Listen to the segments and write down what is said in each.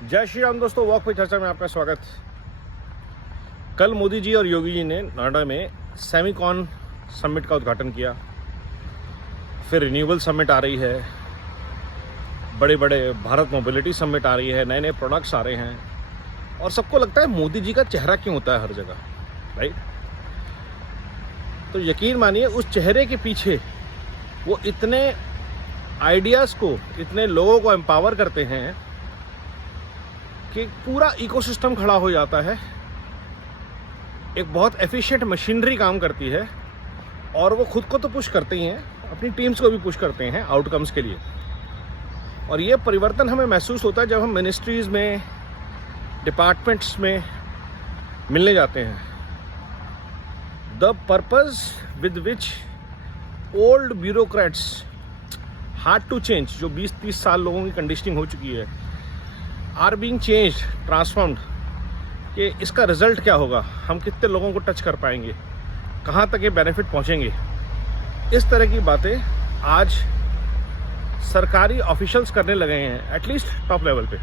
जय श्री राम दोस्तों, वॉक पे चर्चा में आपका स्वागत। कल मोदी जी और योगी जी ने नोएडा में सेमीकॉन समिट का उद्घाटन किया। फिर रिन्यूएबल समिट आ रही है, बड़े बड़े भारत मोबिलिटी समिट आ रही है, नए नए प्रोडक्ट्स आ रहे हैं और सबको लगता है मोदी जी का चेहरा क्यों होता है हर जगह, राइट। तो यकीन मानिए उस चेहरे के पीछे वो इतने आइडियाज़ को, इतने लोगों को एम्पावर करते हैं कि पूरा इकोसिस्टम खड़ा हो जाता है। एक बहुत एफिशिएंट मशीनरी काम करती है और वो खुद को तो पुश करते ही हैं, अपनी टीम्स को भी पुश करते हैं आउटकम्स के लिए। और ये परिवर्तन हमें महसूस होता है जब हम मिनिस्ट्रीज़ में, डिपार्टमेंट्स में मिलने जाते हैं। The purpose with which old bureaucrats hard to change, जो 20-30 साल लोगों की कंडीशनिंग हो चुकी है, आर बीइंग चेंज्ड, ट्रांसफॉर्म्ड, कि इसका रिजल्ट क्या होगा, हम कितने लोगों को टच कर पाएंगे, कहाँ तक ये बेनिफिट पहुँचेंगे। इस तरह की बातें आज सरकारी ऑफिशियल्स करने लगे हैं, एटलीस्ट टॉप लेवल पे।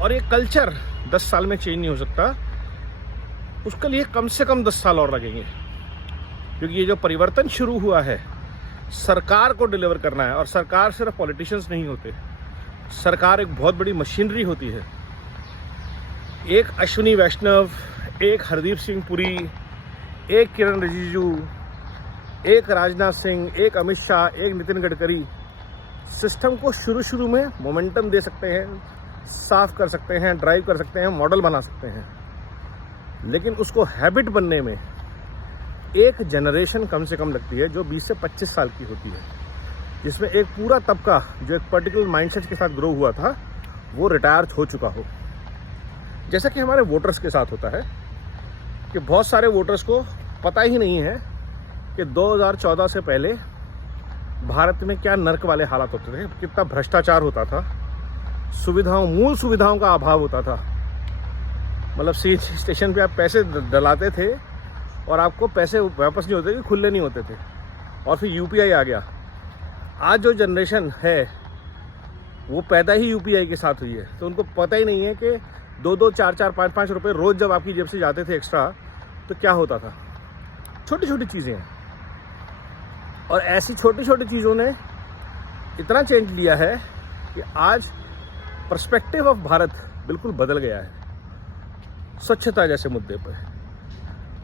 और ये कल्चर 10 साल में चेंज नहीं हो सकता, उसके लिए कम से कम 10 साल और लगेंगे। क्योंकि ये जो परिवर्तन शुरू हुआ है, सरकार को डिलीवर करना है। और सरकार सिर्फ पॉलिटिशियंस नहीं होते, सरकार एक बहुत बड़ी मशीनरी होती है। एक अश्विनी वैष्णव, एक हरदीप सिंह पुरी, एक किरण रिजिजू, एक राजनाथ सिंह, एक अमित शाह, एक नितिन गडकरी सिस्टम को शुरू में मोमेंटम दे सकते हैं, साफ कर सकते हैं, ड्राइव कर सकते हैं, मॉडल बना सकते हैं। लेकिन उसको हैबिट बनने में एक जनरेशन कम से कम लगती है, जो 20 से 25 साल की होती है, जिसमें एक पूरा तबका जो एक पर्टिकुलर माइंडसेट के साथ ग्रो हुआ था वो रिटायर हो चुका हो। जैसा कि हमारे वोटर्स के साथ होता है कि बहुत सारे वोटर्स को पता ही नहीं है कि 2014 से पहले भारत में क्या नर्क वाले हालात होते थे, कितना भ्रष्टाचार होता था, मूल सुविधाओं का अभाव होता था। मतलब सीएनजी स्टेशन पे आप पैसे डलाते थे और आपको पैसे वापस नहीं होते थे, खुले नहीं होते थे। और फिर यूपीआई आ गया। आज जो जनरेशन है वो पैदा ही यूपीआई के साथ हुई है, तो उनको पता ही नहीं है कि 2-2, 4-4, 5-5 रुपये रोज़ जब आपकी जेब से जाते थे एक्स्ट्रा, तो क्या होता था। छोटी छोटी चीज़ें हैं और ऐसी छोटी छोटी चीज़ों ने इतना चेंज लिया है कि आज पर्सपेक्टिव ऑफ भारत बिल्कुल बदल गया है। स्वच्छता जैसे मुद्दे पे,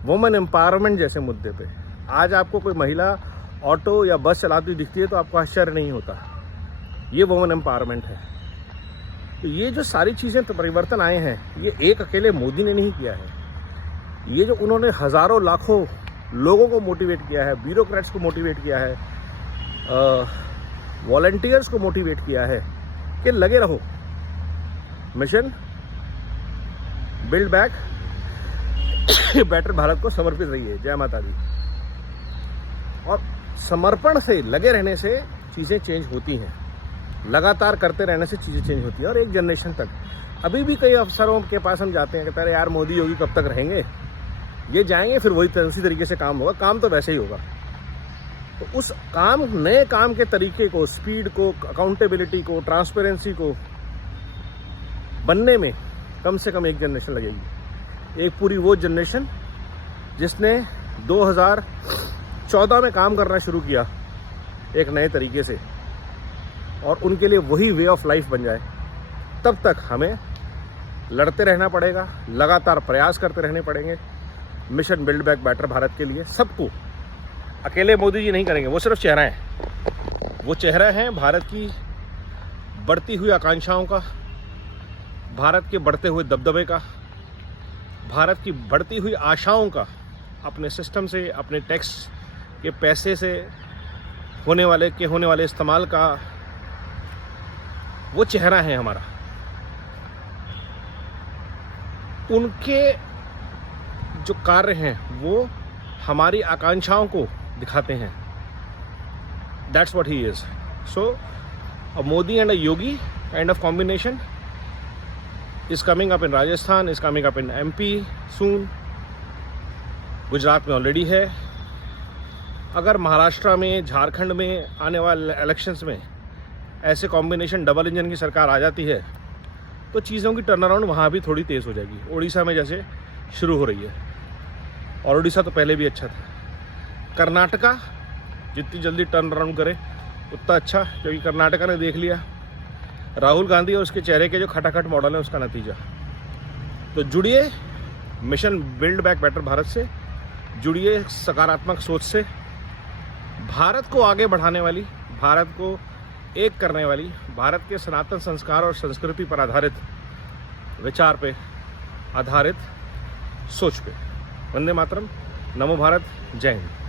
वुमेन एम्पावरमेंट जैसे मुद्दे पे, आज आपको कोई महिला ऑटो या बस चलाती हुई दिखती है तो आपको आश्चर्य नहीं होता, ये वुमेन एम्पावरमेंट है। तो ये जो सारी चीज़ें तो परिवर्तन आए हैं, ये एक अकेले मोदी ने नहीं किया है। ये जो उन्होंने हज़ारों लाखों लोगों को मोटिवेट किया है, ब्यूरोक्रेट्स को मोटिवेट किया है, वॉलंटियर्स को मोटिवेट किया है कि लगे रहो, mission build back better Bharat को समर्पित रहिए। जय माता दी। और समर्पण से, लगे रहने से चीज़ें चेंज होती हैं, लगातार करते रहने से चीज़ें चेंज होती हैं। और एक जनरेशन तक, अभी भी कई अफसरों के पास हम जाते हैं, कहते हैं यार मोदी योगी कब तक रहेंगे, ये जाएंगे फिर वही उसी तरीके से काम होगा, काम तो वैसे ही होगा। तो उस काम, नए काम के तरीके को, स्पीड को, अकाउंटेबिलिटी को, ट्रांसपेरेंसी को बनने में कम से कम एक जनरेशन लगेगी। एक पूरी वो जनरेशन जिसने 2014 में काम करना शुरू किया एक नए तरीके से, और उनके लिए वही वे ऑफ लाइफ बन जाए। तब तक हमें लड़ते रहना पड़ेगा, लगातार प्रयास करते रहने पड़ेंगे mission build back better Bharat के लिए। सबको, अकेले मोदी जी नहीं करेंगे, वो सिर्फ चेहरा है। वो चेहरा है भारत की बढ़ती हुई आकांक्षाओं का, भारत के बढ़ते हुए दबदबे का, भारत की बढ़ती हुई आशाओं का, अपने सिस्टम से, अपने टैक्स के पैसे से होने वाले इस्तेमाल का। वो चेहरा है हमारा। उनके जो कार्य हैं वो हमारी आकांक्षाओं को दिखाते हैं। That's what he is. So a Modi and a Yogi kind of combination is coming up in Rajasthan, is coming up in MP soon, Gujarat में ऑलरेडी है। अगर महाराष्ट्र में, झारखंड में आने वाले इलेक्शंस में ऐसे कॉम्बिनेशन डबल इंजन की सरकार आ जाती है तो चीज़ों की टर्न अराउंड वहाँ भी थोड़ी तेज़ हो जाएगी। उड़ीसा में जैसे शुरू हो रही है, और उड़ीसा तो पहले भी अच्छा था। कर्नाटका जितनी जल्दी टर्न अराउंड करे उतना अच्छा, क्योंकि कर्नाटका ने देख लिया राहुल गांधी और उसके चेहरे के जो खटाखट मॉडल है उसका नतीजा। तो जुड़िए mission build back better Bharat से, जुड़िए सकारात्मक सोच से, भारत को आगे बढ़ाने वाली, भारत को एक करने वाली, भारत के सनातन संस्कार और संस्कृति पर आधारित विचार पे आधारित सोच पे। वंदे मातरम, नमो भारत, जय हिंद।